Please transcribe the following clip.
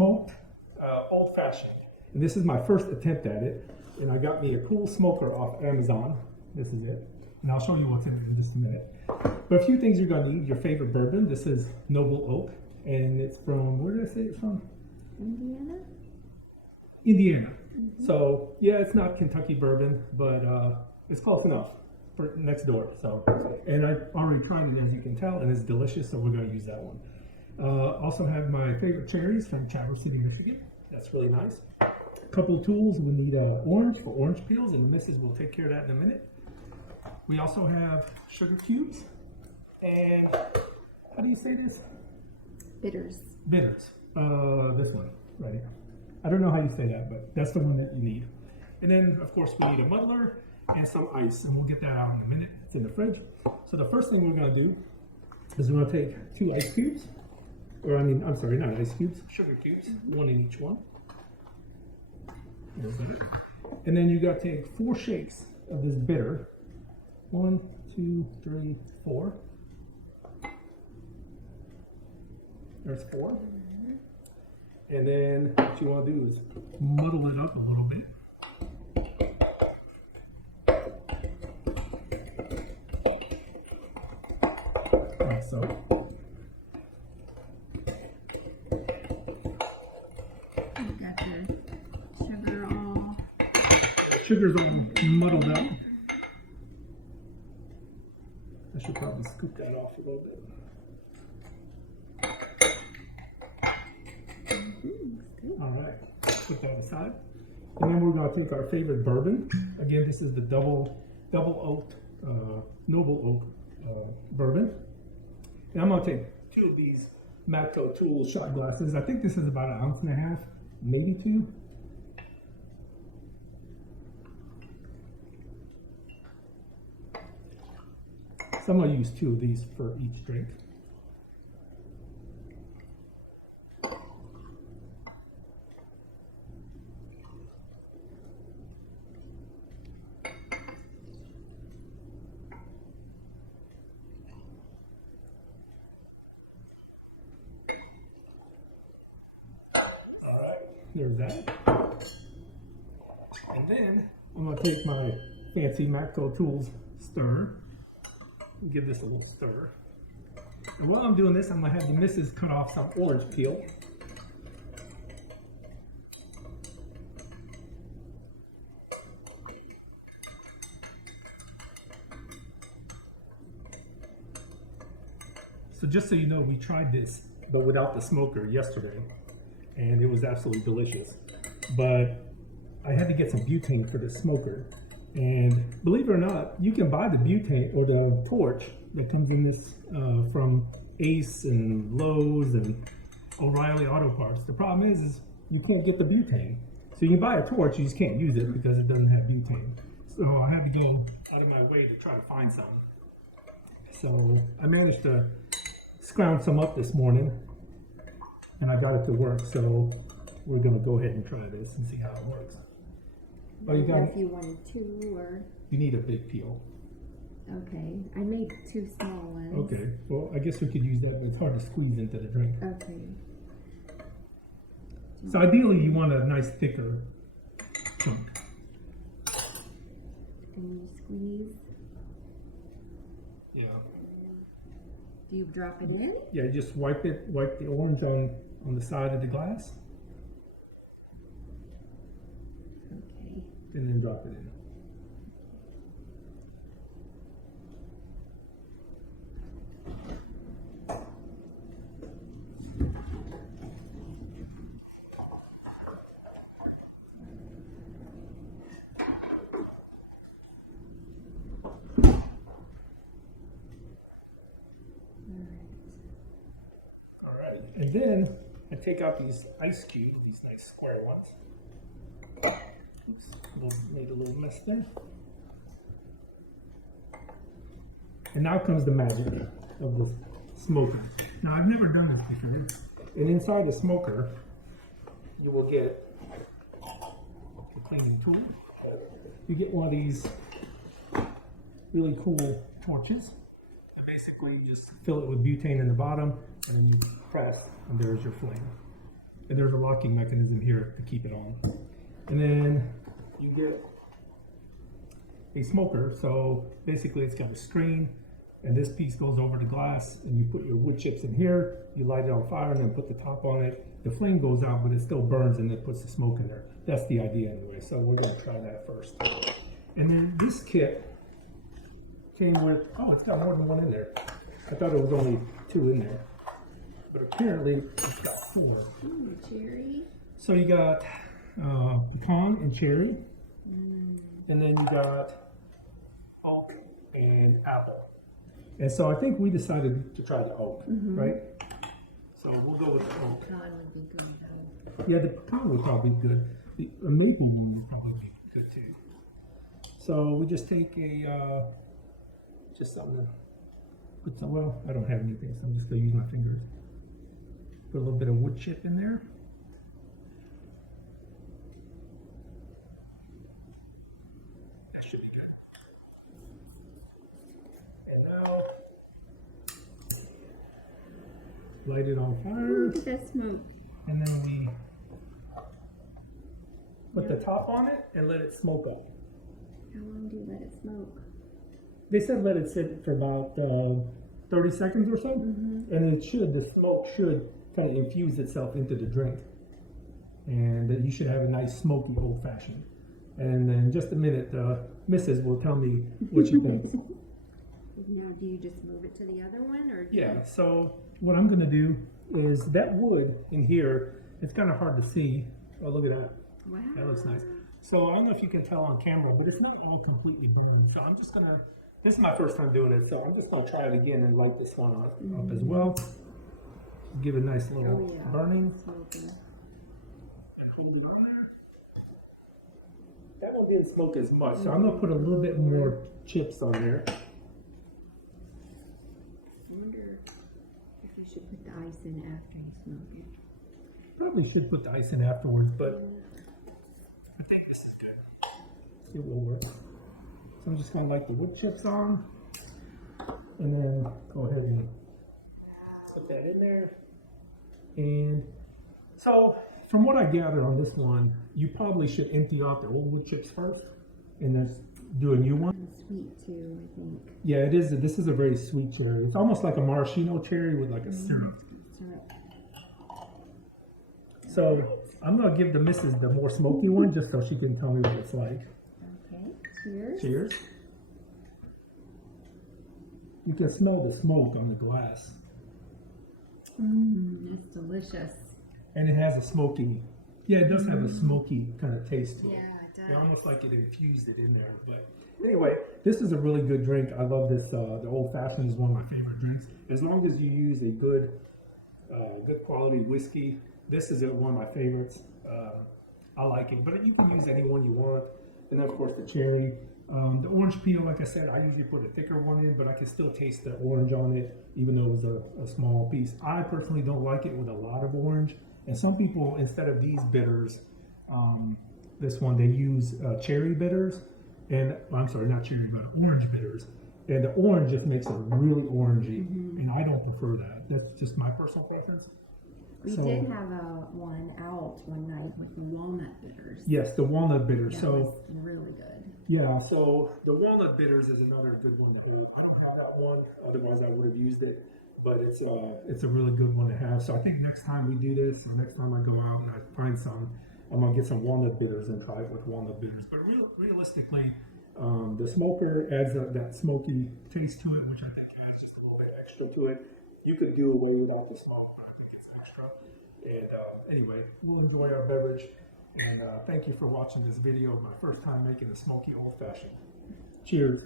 Smoked Old Fashioned. And this is my first attempt at it. And I got me a cool smoker off Amazon. This is it. And I'll show you what's in it in just a minute. But a few things you're going to need. Your favorite bourbon. This is Noble Oak. And it's from, where did I say it's from? Indiana? Indiana. So, yeah, it's not Kentucky bourbon, but it's close enough for next door. So, and I already tried it, as you can tell, and it's delicious, so we're going to use that one. Also have my favorite cherries from Traverse City, Michigan. That's really nice. A couple of tools. We need orange for orange peels, and the missus will take care of that in a minute. We also have sugar cubes, and how do you say this? Bitters. Bitters. This one right here. I don't know how you say that, but that's the one that you need. And then, of course, we need a muddler and some ice, and we'll get that out in a minute. It's in the fridge. So the first thing we're going to do is we're going to take 2 ice cubes, or I'm sorry, not ice cubes, sugar cubes, one in each one. And then you got to take 4 shakes of this bitter. 1, 2, 3, 4. There's 4. And then what you want to do is muddle it up a little bit. Like so. You got your sugar all. Sugar's all muddled up. I should probably scoop that off a little bit. All right, put that aside. And then we're going to take our favorite bourbon. Again, this is the double oaked, Noble Oak bourbon. And I'm going to take 2 of these Matco Tool shot glasses. I think this is about 1.5 ounces, maybe 2. So I'm going to use 2 of these for each drink. There's that. And then I'm going to take my fancy Matco Tools stir and give this a little stir. And while I'm doing this, I'm going to have the missus cut off some orange peel. So just so you know, we tried this, but without the smoker yesterday. And it was absolutely delicious. But I had to get some butane for the smoker. And believe it or not, you can buy the butane or the torch that comes in this from Ace and Lowe's and O'Reilly Auto Parts. The problem is you can't get the butane. So you can buy a torch, you just can't use it because it doesn't have butane. So I had to go out of my way to try to find some. So I managed to scrounge some up this morning. And I got it to work, so we're going to go ahead and try this and see how it works. Oh, you got if you wanted 2 or... You need a big peel. Okay, I made 2 small ones. Okay, well, I guess we could use that, but it's hard to squeeze into the drink. Okay. So ideally, you want a nice thicker chunk. And you squeeze. Yeah. Do you drop it in there? Yeah, just wipe the orange on the side of the glass. Okay. And then drop it in. And then I take out these ice cubes, these nice square ones. Oops, made a little mess there. And now comes the magic of the smoker. Now I've never done this before. And inside the smoker, you will get the cleaning tool. You get one of these really cool torches. And basically you just fill it with butane in the bottom, and then you press, and there's your flame. and there's a locking mechanism here to keep it on. And then you get a smoker. So basically it's got a screen, and this piece goes over the glass, and you put your wood chips in here, you light it on fire, and then put the top on it. The flame goes out, but it still burns, and it puts the smoke in there. That's the idea anyway, so we're gonna try that first. And then this kit came with, oh, it's got more than one in there. I thought it was only 2 in there, but apparently it's got 4. Ooh, cherry. So you got pecan and cherry, and then you got oak and apple. And so I think we decided to try the oak, right? So we'll go with the oak. Pecan would be good though. Yeah, the pecan would probably be good. The maple one would probably be good too. So we just take a, just something to put some, well, I don't have anything, so I'm just gonna use my fingers. Put a little bit of wood chip in there. That should be good. And now, light it on fire. Look at that smoke. And then we put the top on it and let it smoke up. How long do you let it smoke? They said let it sit for about 30 seconds or so, and it should, the smoke should kind of infuse itself into the drink. And you should have a nice smoky old fashioned. And then in just a minute, Mrs. will tell me what she thinks. Now, do you just move it to the other one, or? Yeah, so what I'm gonna do is that wood in here, it's kind of hard to see. Oh, look at that. Wow. That looks nice. So I don't know if you can tell on camera, but it's not all completely burned. So I'm just gonna, this is my first time doing it, so I'm just gonna try it again and light this one up as well. Give it a nice little burning. Smoking. And hold it on there. That one didn't smoke as much, so I'm gonna put a little bit more chips on there. I wonder if you should put the ice in after you smoke it. Probably should put the ice in afterwards, but I think this is good. It will work. So I'm just gonna light the wood chips on, and then go ahead and put that in there. And so, from what I gather on this one, you probably should empty out the old wood chips first, and then do a new one. And sweet too, I think. Yeah, it is. This is a very sweet cherry. It's almost like a maraschino cherry with like a syrup. Syrup. So I'm gonna give the missus the more smoky one, just so she can tell me what it's like. Okay. Cheers. Cheers. You can smell the smoke on the glass. That's delicious. And it has a smoky, yeah, it does have a smoky kind of taste to it. Yeah, it does. It's almost like it infused it in there. But anyway, this is a really good drink. I love this. The Old Fashioned is one of my favorite drinks. As long as you use a good quality whiskey, this is one of my favorites. I like it, but you can use any one you want. And then of course the cherry. The orange peel, like I said, I usually put a thicker one in, but I can still taste the orange on it, even though it was a small piece. I personally don't like it with a lot of orange. And some people, instead of these bitters, this one, they use cherry bitters. And I'm sorry, not cherry, but orange bitters. And the orange just makes it really orangey. And I don't prefer that. That's just my personal preference. We did have one out one night with the walnut bitters. Yes, the walnut bitters. That so was really good. yeah, so the walnut bitters is another good one to have. I don't have that one, otherwise I would have used it. But it's a really good one to have. So I think next time we do this, or next time I go out and I find some, I'm gonna get some walnut bitters and try it with walnut bitters. But realistically, the smoker adds that smoky taste to it, which I think adds just a little bit extra to it. You could do away without the smoke, but I think it's extra. And anyway, we'll enjoy our beverage. And thank you for watching this video. My first time making a Smoky Old Fashioned. Cheers.